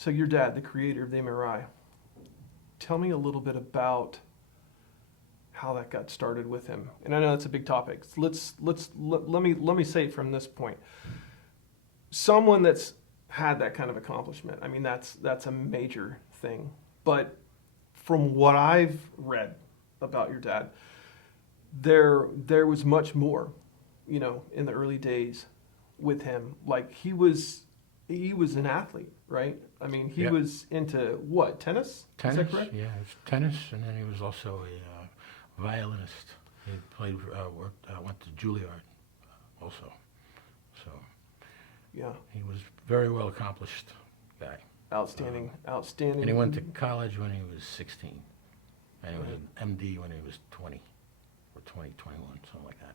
So your dad, the creator of the MRI, tell me a little bit about how that got started with him. And I know that's a big topic. Let me say it from this point. Someone that's had that kind of accomplishment, I mean, that's a major thing. But from what I've read about your dad, there was much more, in the early days with him. Like he was an athlete, right? I mean, he was into what, tennis? Tennis, is that correct? yeah, it was tennis, and then he was also a violinist. He played, went to Juilliard also. So Yeah, he was very well accomplished guy. outstanding. And he went to college when he was 16, and he was an MD when he was 20, or 21, something like that.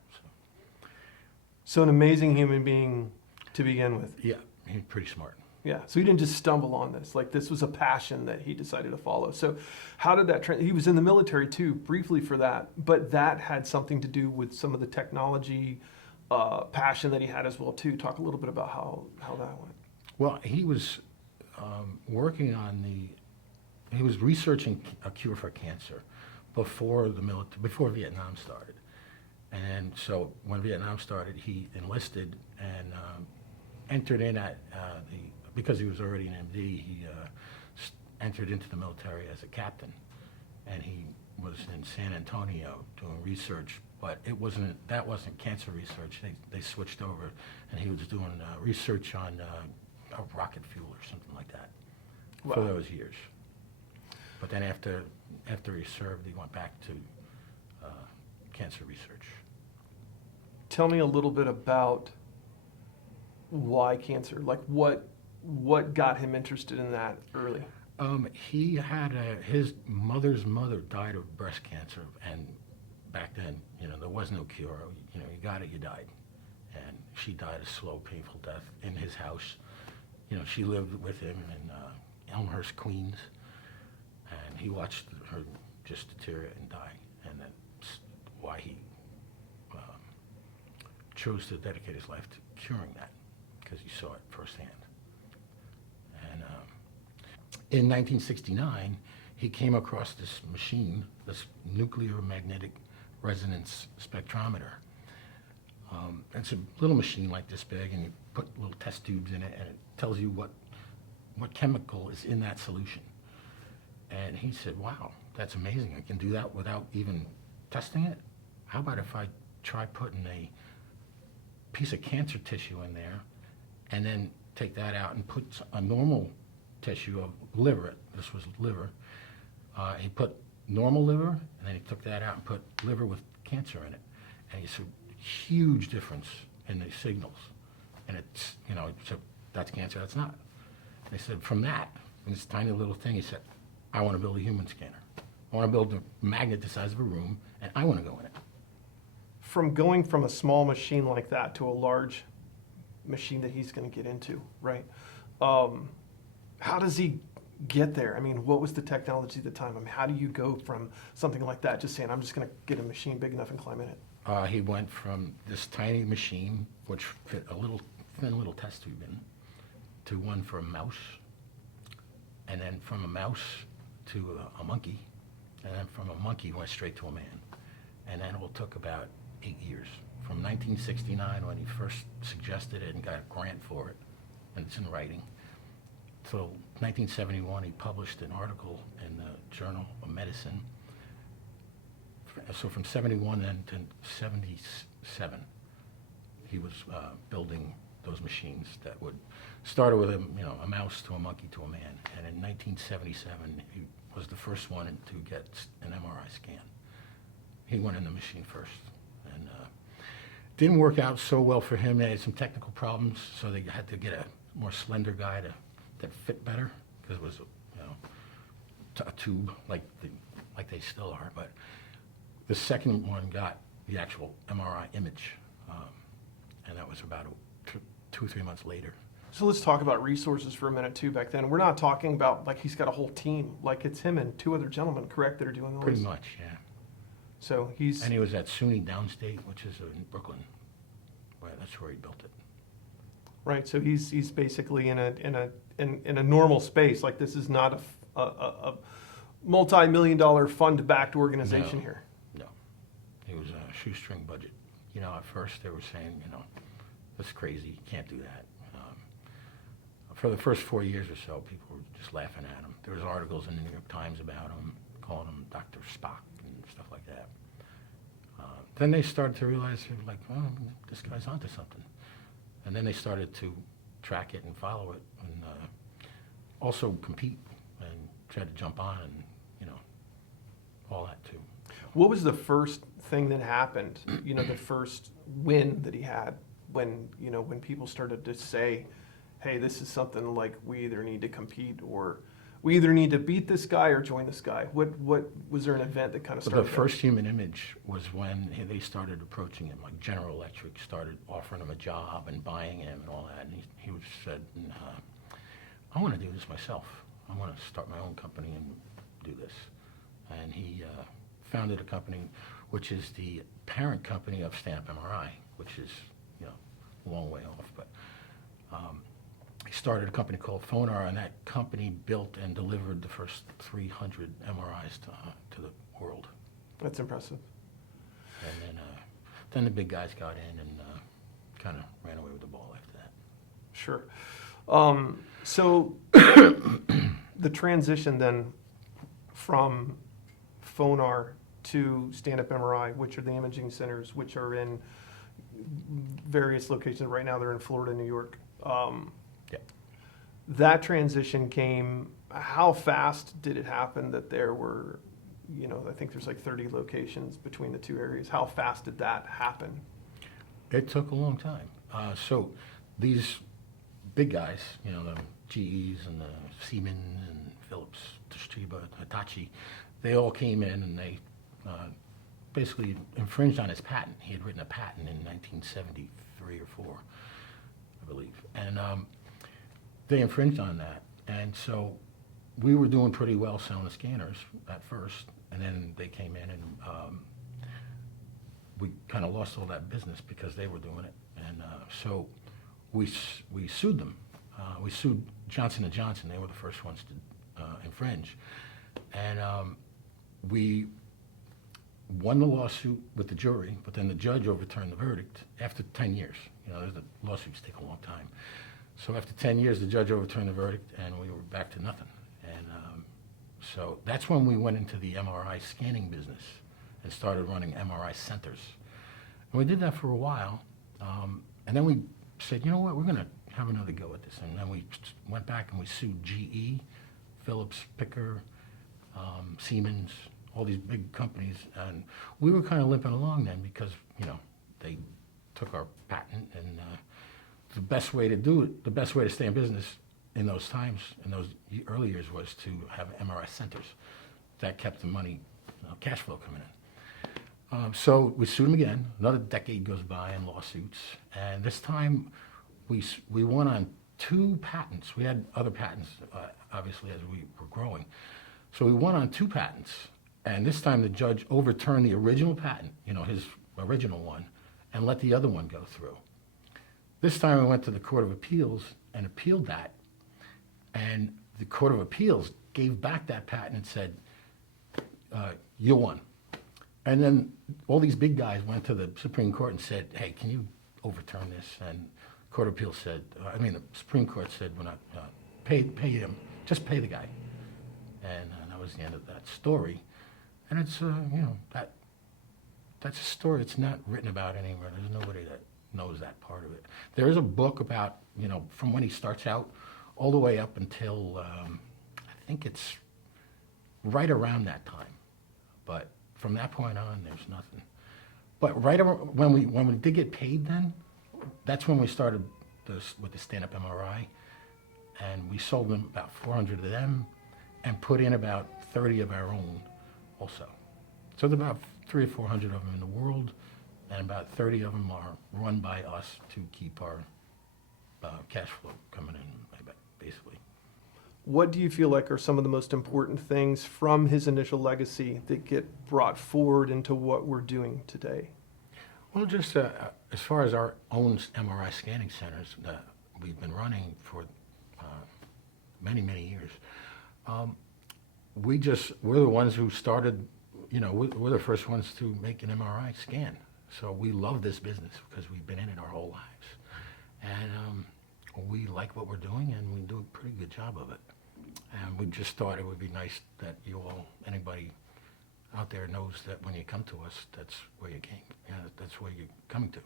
So an amazing human being to begin with. Yeah, he's pretty smart. Yeah, so he didn't just stumble on this. Like this was a passion that he decided to follow. So how did that he was in the military too, briefly for that, but that had something to do with some of the technology passion that he had as well too. Talk a little bit about how that went. Well, he was working on he was researching a cure for cancer before before Vietnam started. And so when Vietnam started, he enlisted and entered in because he was already an MD, he entered into the military as a captain. And he was in San Antonio doing research, but that wasn't cancer research. They switched over, and he was doing research on a rocket fuel or something like that for those years. But then after he served, he went back to cancer research. Tell me a little bit about why cancer. Like what got him interested in that early? He had his mother's mother died of breast cancer, and back then, there was no cure. You got it, you died, and she died a slow, painful death in his house. She lived with him in Elmhurst, Queens, and he watched her just deteriorate and die, and that's why he chose to dedicate his life to curing that, because he saw it firsthand. And in 1969, he came across this machine, this nuclear magnetic resonance spectrometer. It's a little machine like this big, and you put little test tubes in it, and it tells you what chemical is in that solution. And he said, wow, that's amazing. I can do that without even testing it. How about if I try putting a piece of cancer tissue in there and then take that out and put a normal tissue of liver. This was liver. He put normal liver, and then he took that out and put liver with cancer in it. And he said, huge difference in the signals. And it's, so that's cancer, that's not. And he said, from that, in this tiny little thing, he said, I want to build a human scanner. I want to build a magnet the size of a room, and I want to go in it. From going from a small machine like that to a large machine that he's going to get into, right? How does he get there? I mean, what was the technology at the time? I mean, how do you go from something like that, just saying, I'm just going to get a machine big enough and climb in it? He went from this tiny machine, which fit a thin little test tube in, to one for a mouse, and then from a mouse to a monkey, and then from a monkey went straight to a man. And that all took about 8 years, from 1969 when he first suggested it and got a grant for it, and it's in writing, till 1971 he published an article in the Journal of Medicine. So from 71 then to 77, he was building those machines that would start with a mouse to a monkey to a man. And in 1977, he was the first one to get an MRI scan. He went in the machine first, and didn't work out so well for him. They had some technical problems, so they had to get a more slender guy that fit better, because it was a tube like they still are. But the second one got the actual MRI image, and that was about 2 or 3 months later. So let's talk about resources for a minute too. Back then, we're not talking about like he's got a whole team. Like it's him and 2 other gentlemen, correct, that are doing all Pretty this? much, yeah. So And he was at SUNY Downstate, which is in Brooklyn. Well, that's where he built it. Right, so he's basically in in a normal space. Like, this is not a multi-million-dollar fund-backed organization No. here. No, it was a shoestring budget. You know, at first they were saying, you know, that's crazy, you can't do that. For the first 4 years or so, people were just laughing at him. There was articles in the New York Times about him, calling him Dr. Spock and stuff like that. Then they started to realize, they were like, oh, this guy's onto something. And then they started to track it and follow it, and also compete and try to jump on, and you know, all that too. What was the first thing that happened? You know, the first win that he had when, you know, when people started to say, hey, this is something like we either need to compete or we either need to beat this guy or join this guy. What was there an event that kind of But started the first human image was when they started approaching him, like General Electric started offering him a job and buying him and all that. And he was said, I want to do this myself. I want to start my own company and do this. And he founded a company which is the parent company of Stand-Up MRI, which is, you know, a long way off. But he started a company called Phonar, and that company built and delivered the first 300 MRIs to the world. That's impressive. And then the big guys got in and kind of ran away with the ball after that. Sure. So the transition then from Phonar to Stand-Up MRI, which are the imaging centers, which are in various locations. Right now they're in Florida, New York. Yeah. That transition came, how fast did it happen that there were, you know, I think there's like 30 locations between the two areas. How fast did that happen? It took a long time. So these big guys, you know, the GEs and the Siemens and Philips, Toshiba, Hitachi, they all came in and they basically infringed on his patent. He had written a patent in 1973 or 4, I believe. And they infringed on that. And so we were doing pretty well selling the scanners at first, and then they came in and we kind of lost all that business because they were doing it. And so we sued them. We sued Johnson & Johnson. They were the first ones to infringe. And we won the lawsuit with the jury, but then the judge overturned the verdict after 10 years. You know, the lawsuits take a long time. So after 10 years, the judge overturned the verdict, and we were back to nothing. And so that's when we went into the MRI scanning business and started running MRI centers. And we did that for a while. And then we said, you know what, we're going to have another go at this. And then we went back and we sued GE, Philips, Picker, Siemens, all these big companies. And we were kind of limping along then because, you know, they took our patent, and the best way to do it, the best way to stay in business in those times, in those early years, was to have MRI centers. That kept the money, cash flow coming in. So we sued them again. Another decade goes by in lawsuits, and this time we won on 2 patents. We had other patents, obviously, as we were growing. So we won on 2 patents, and this time the judge overturned the original patent, you know, his original one, and let the other one go through. This time we went to the Court of Appeals and appealed that, and the Court of Appeals gave back that patent and said, you won. And then all these big guys went to the Supreme Court and said, hey, can you overturn this? And the Court of Appeals said, the Supreme Court said, we're not, pay him, just pay the guy. And that was the end of that story. And it's, you know, that's a story that's not written about anywhere. There's nobody that knows that part of it. There is a book about, you know, from when he starts out all the way up until, I think it's right around that time. But from that point on, there's nothing. But right around, when we did get paid then, that's when we started with the Stand-Up MRI. And we sold them about 400 of them and put in about 30 of our own also. So there's about 300 or 400 of them in the world, and about 30 of them are run by us to keep our cash flow coming in, basically. What do you feel like are some of the most important things from his initial legacy that get brought forward into what we're doing today? Well, just as far as our own MRI scanning centers that we've been running for many, many years. We're the ones who started, we're the first ones to make an MRI scan. So we love this business because we've been in it our whole lives. And we like what we're doing, and we do a pretty good job of it. And we just thought it would be nice that anybody out there knows that when you come to us, that's where you came. That's where you're coming to.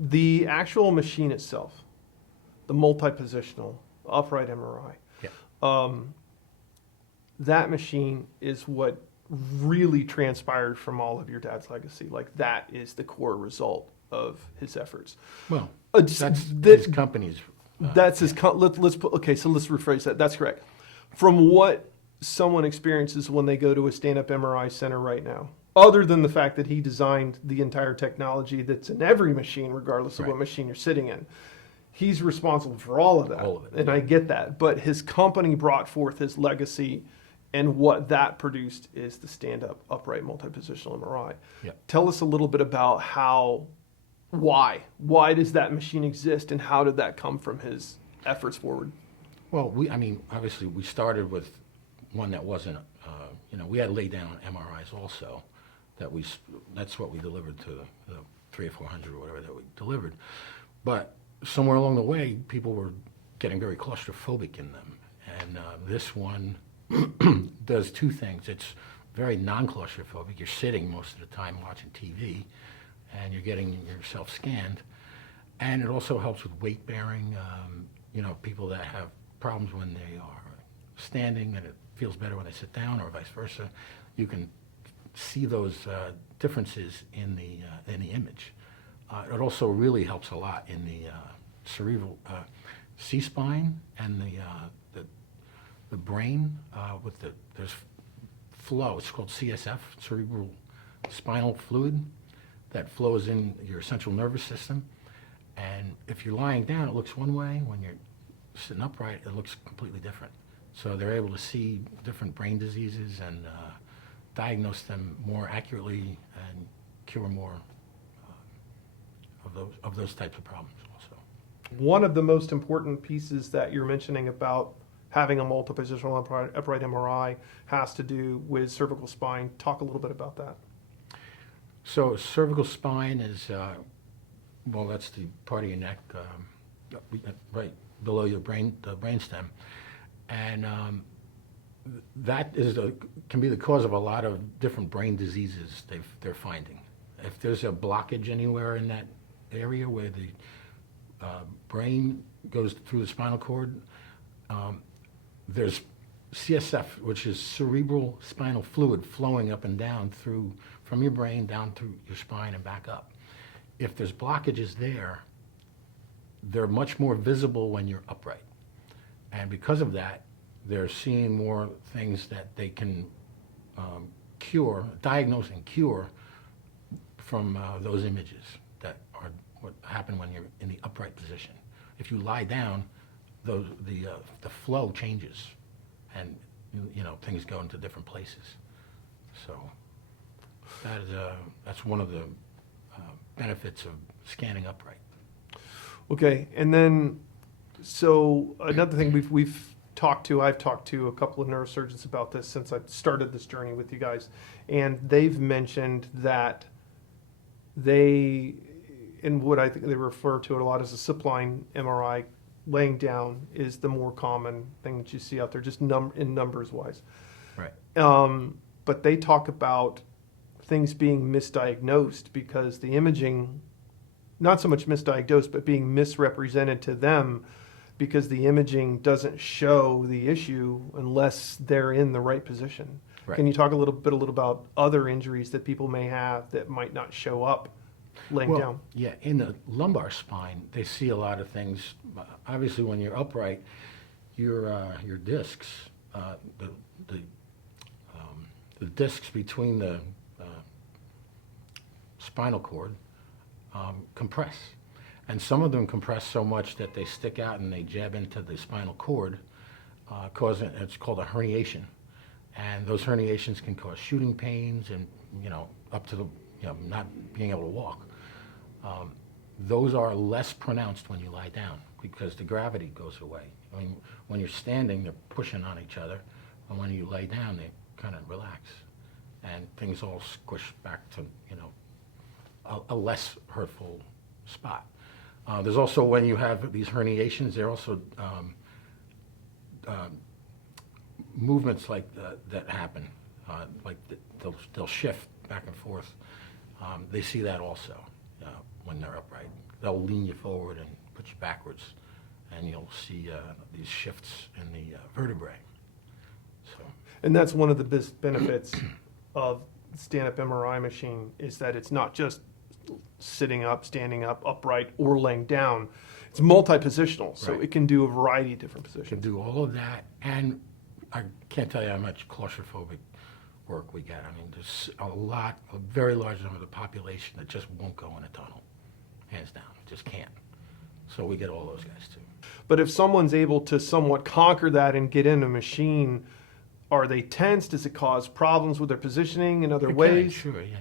The actual machine itself, the multi-positional upright MRI, Yeah. that machine is what really transpired from all of your dad's legacy. Like, that is the core result of his efforts. Well, Just- that's that- his company's. That's his. Let's put. Okay, so let's rephrase that. That's correct. From what someone experiences when they go to a stand-up MRI center right now, other than the fact that he designed the entire technology that's in every machine, regardless of Right. what machine you're sitting in, he's responsible for all of that. All of it. And I get that. But his company brought forth his legacy, and what that produced is the stand-up upright multi-positional MRI. Yep. Tell us a little bit about why does that machine exist, and how did that come from his efforts forward? Well, obviously we started with one that wasn't, we had lay down MRIs also. That's what we delivered to the 300 or 400 or whatever that we delivered. But somewhere along the way, people were getting very claustrophobic in them. And this one does two things. It's very non-claustrophobic. You're sitting most of the time watching TV, and you're getting yourself scanned. And it also helps with weight bearing. People that have problems when they are standing, and it feels better when they sit down, or vice versa. You can see those differences in the image. It also really helps a lot in the cerebral C-spine and the brain there's flow. It's called CSF, cerebral spinal fluid, that flows in your central nervous system. And if you're lying down, it looks one way. When you're sitting upright, it looks completely different. So they're able to see different brain diseases and diagnose them more accurately and cure more of those types of problems also. One of the most important pieces that you're mentioning about having a multi-positional upright MRI has to do with cervical spine. Talk a little bit about that. So cervical spine is, that's the part of your neck right below the brainstem. And that can be the cause of a lot of different brain diseases they're finding. If there's a blockage anywhere in that area where the brain goes through the spinal cord, there's CSF, which is cerebral spinal fluid, flowing up and down from your brain down through your spine and back up. If there's blockages there, they're much more visible when you're upright. And because of that, they're seeing more things that they can diagnose and cure from those images that are what happen when you're in the upright position. If you lie down, the flow changes, and things go into different places. So that's one of the benefits of scanning upright. Okay, and then, so another thing I've talked to a couple of neurosurgeons about this since I started this journey with you guys, and they've mentioned that and what I think they refer to it a lot as a supine MRI, laying down is the more common thing that you see out there, just in numbers wise. Right. But they talk about things being misdiagnosed because the imaging, not so much misdiagnosed, but being misrepresented to them because the imaging doesn't show the issue unless they're in the right position. Right. Can you talk a little about other injuries that people may have that might not show up laying down? Yeah, in the lumbar spine, they see a lot of things. Obviously, when you're upright, your discs, the discs between the spinal cord compress. And some of them compress so much that they stick out and they jab into the spinal cord, it's called a herniation. And those herniations can cause shooting pains and, up to not being able to walk. Those are less pronounced when you lie down. because the gravity goes away. I mean, when you're standing, they're pushing on each other, and when you lay down, they kind of relax, and things all squish back to, you know, a less hurtful spot. There's also, when you have these herniations, there are also movements like that happen, they'll shift back and forth. They see that also when they're upright. They'll lean you forward and put you backwards, and you'll see these shifts in the vertebrae. So, And that's one of the best benefits of the stand-up MRI machine, is that it's not just sitting up, standing up, upright, or laying down. It's multi-positional, so Right. it can do a variety of different you can positions. do all of that, and I can't tell you how much claustrophobic work we get. I mean, there's a very large number of the population that just won't go in a tunnel, hands down, just can't. So we get all those guys too. But if someone's able to somewhat conquer that and get in a machine, are they tense? Does it cause problems with their positioning in other It can, ways? sure, yeah,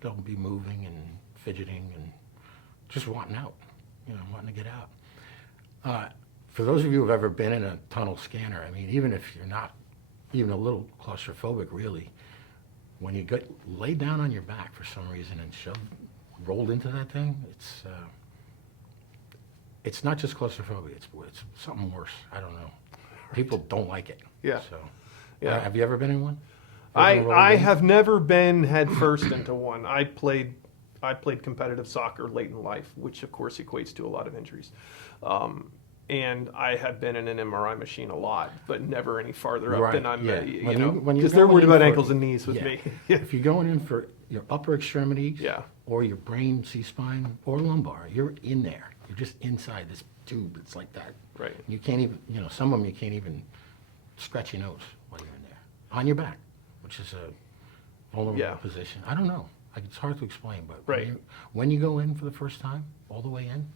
they'll be moving and fidgeting and just wanting out, you know, wanting to get out. For those of you who've ever been in a tunnel scanner, I mean, even if you're not even a little claustrophobic, really, when you get laid down on your back for some reason and rolled into that thing, it's not just claustrophobia, it's something worse. I don't know. People don't like it. Yeah. So, Yeah. have you ever been in one? Ever been rolled I in? have never been head first into one. I played competitive soccer late in life, which of course equates to a lot of injuries. And I have been in an MRI machine a lot, but never any farther up Right, than I'm, yeah. you When know, when you're because they're going worried in about for- ankles and knees with yeah. me. If you're going in for your upper extremities, Yeah. or your brain, C-spine, or lumbar, you're in there. You're just inside this tube that's like that. Right. You can't even, you know, some of them you can't even scratch your nose while you're in there. On your back, which is a vulnerable Yeah. position. I don't know. It's hard to explain, but Right. when you go in for the first time, all the way in,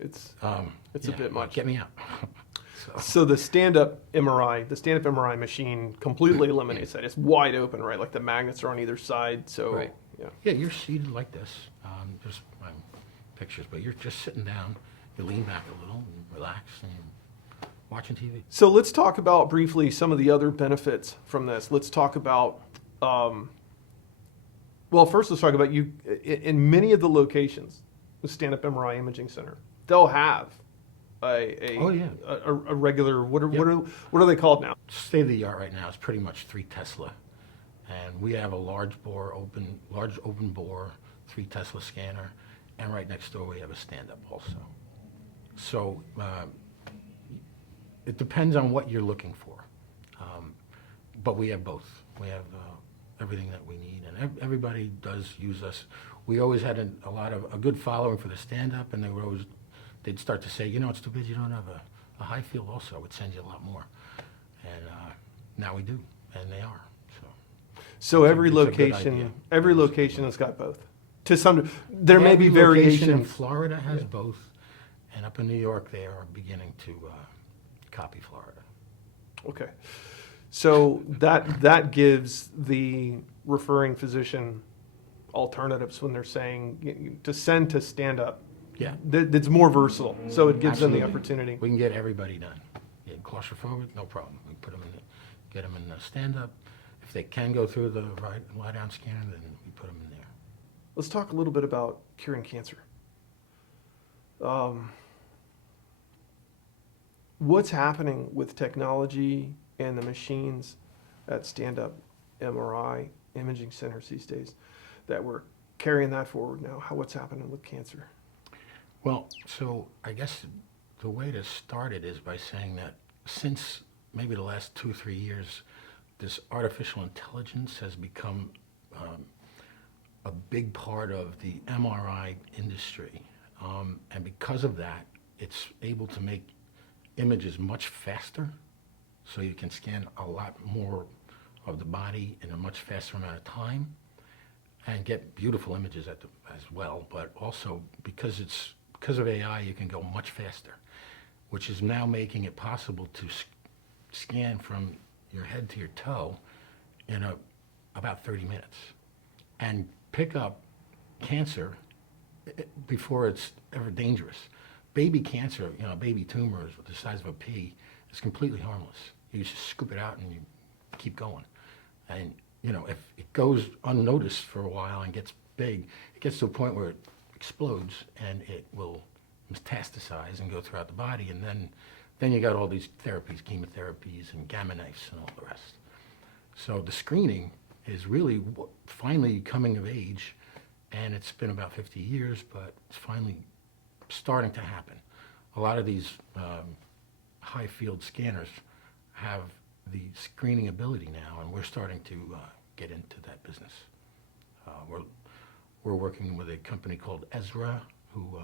It's yeah, a bit much. Get me out. So the stand-up MRI machine completely eliminates that. It's wide open, right? Like the magnets are on either side. So Right. yeah. Yeah, you're seated like this. There's my pictures, but you're just sitting down. You lean back a little and relax, and you're watching TV. So let's talk about briefly some of the other benefits from this. Let's talk about, well, first let's talk about you. In many of the locations, the Stand-Up MRI Imaging Center, they'll have Oh, yeah. a regular, what Yep. are they called now? State of the art right now is pretty much 3 Tesla, and we have a large open bore 3 Tesla scanner, and right next door we have a stand-up also. So it depends on what you're looking for, but we have both. We have everything that we need, and everybody does use us. We always had a good following for the stand-up, and they'd start to say, you know, it's too bad you don't have a high field also. It sends you a lot more. And now we do, and they are. So It's a- every it's a good location, idea. every location has got both. To some, there may be Every location in variations. Florida has both, and up in New York, they are beginning to copy Florida. Okay. So that gives the referring physician alternatives when they're saying to send to stand up. Yeah. That's more versatile. So it gives them the Absolutely. opportunity. We can get everybody done. Yeah, claustrophobic, no problem. We put them get them in the stand-up. If they can go through the lie-down scanner, then we put them in there. Let's talk a little bit about curing cancer. What's happening with technology and the machines at Stand-Up MRI imaging centers these days that we're carrying that forward now? What's happening with cancer? Well, so I guess the way to start it is by saying that since maybe the last 2 or 3 years, this artificial intelligence has become a big part of the MRI industry. And because of that, it's able to make images much faster, so you can scan a lot more of the body in a much faster amount of time and get beautiful images as well. But also because of AI, you can go much faster, which is now making it possible to scan from your head to your toe in about 30 minutes and pick up cancer before it's ever dangerous. baby cancer, baby tumors the size of a pea is completely harmless. You just scoop it out and you keep going. And, if it goes unnoticed for a while and gets big, it gets to a point where it explodes and it will metastasize and go throughout the body. And then you got all these therapies, chemotherapies and gamma knives and all the rest. So the screening is really finally coming of age, and it's been about 50 years, but it's finally starting to happen. A lot of these high field scanners have the screening ability now, and we're starting to get into that business. We're working with a company called Ezra, who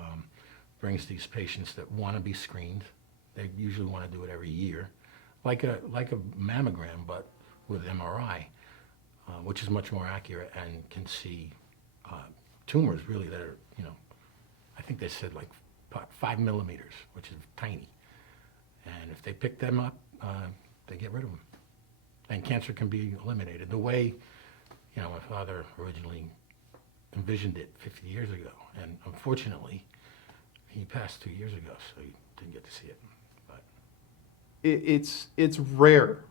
brings these patients that want to be screened. They usually want to do it every year, like a mammogram, but with MRI, which is much more accurate and can see tumors really that are, I think they said like 5 millimeters, which is tiny. And if they pick them up, they get rid of them. And cancer can be eliminated. The way, my father originally envisioned it 50 years ago. And unfortunately, he passed 2 years ago, so he didn't get to see it. But It's rare,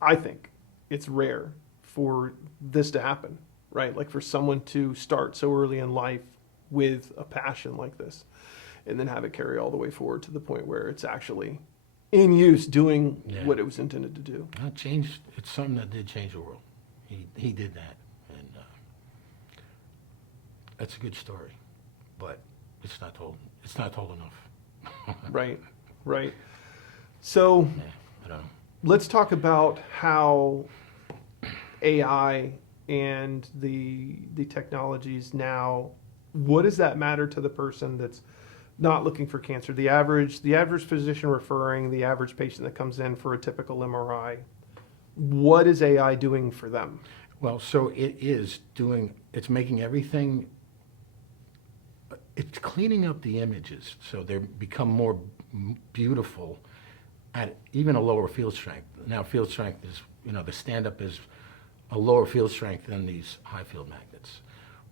I think. It's rare for this to happen, right? Like for someone to start so early in life with a passion like this and then have it carry all the way forward to the point where it's actually in use doing what it was intended to do. It's something that did change the world. He did that, and that's a good story, but it's not told enough. Right. So I don't know. let's talk about how AI and the technologies now, what does that matter to the person that's not looking for cancer? The average physician referring, the average patient that comes in for a typical MRI, what is AI doing for them? Well, so it's making everything, it's cleaning up the images so they become more beautiful at even a lower field strength. Now, field strength is, the stand-up is a lower field strength than these high field magnets.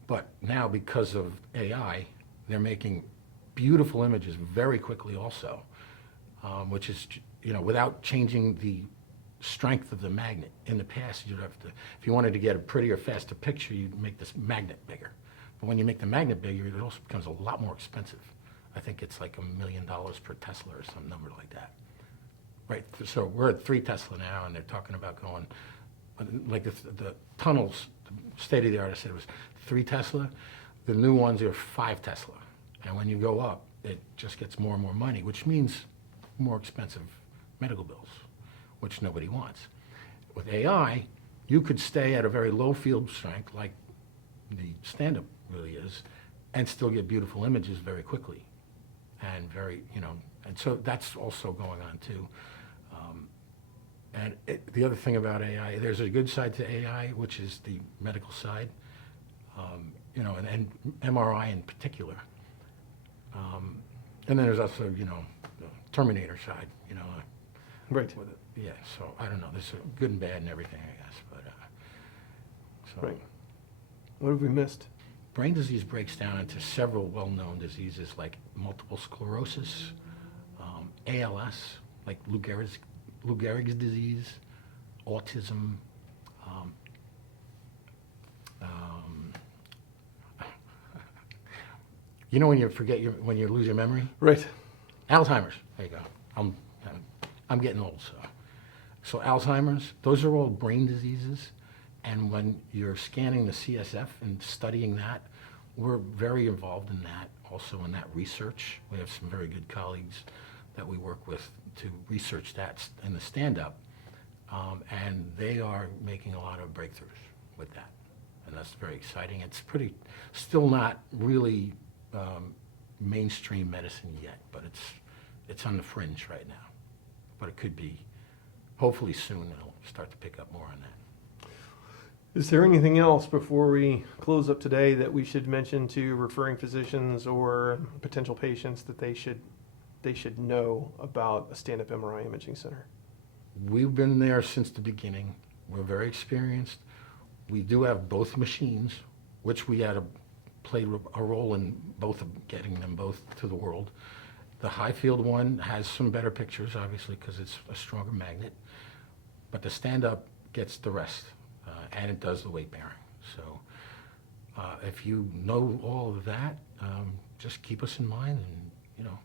But now, because of AI, they're making beautiful images very quickly also, which is, without changing the strength of the magnet. In the past, you'd have to, if you wanted to get a prettier, faster picture, you'd make this magnet bigger. But when you make the magnet bigger, it also becomes a lot more expensive. I think it's like $1 million per Tesla or some number like that. Right, so we're at 3 Tesla now, and they're talking about going, like the tunnels, the state of the art, I said it was 3 Tesla. The new ones are 5 Tesla. And when you go up, it just gets more and more money, which means more expensive medical bills, which nobody wants. With AI, you could stay at a very low field strength, like the stand-up really is, and still get beautiful images very quickly. And and so that's also going on too. The other thing about AI, there's a good side to AI, which is the medical side, and MRI in particular. And then there's also, the Terminator side, Right. with it. Yeah, so I don't know. There's a good and bad and everything, I guess. But Right. What have we missed? Brain disease breaks down into several well-known diseases like multiple sclerosis, ALS, like Lou Gehrig's disease, autism, when you forget when you lose your memory? Right. Alzheimer's. There you go. I'm getting old, so Alzheimer's. Those are all brain diseases, and when you're scanning the CSF and studying that, we're very involved in that. Also in that research, we have some very good colleagues that we work with to research that in the stand-up, and they are making a lot of breakthroughs with that, and that's very exciting. It's still not really mainstream medicine yet, but it's on the fringe right now. But it could be, hopefully soon, it'll start to pick up more on that. Is there anything else before we close up today that we should mention to referring physicians or potential patients that they should know about a stand-up MRI imaging center? We've been there since the beginning. We're very experienced. We do have both machines, which we had played a role in both of getting them both to the world. The high field one has some better pictures, obviously, because it's a stronger magnet. But the stand-up gets the rest, and it does the weight bearing. So if you know all of that, just keep us in mind. And, you know,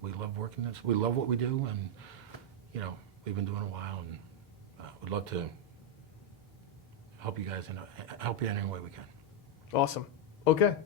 we love working this. We love what we do, and, you know, we've been doing it a while, and we'd love to help you guys, help you in any way we can. Awesome. Okay.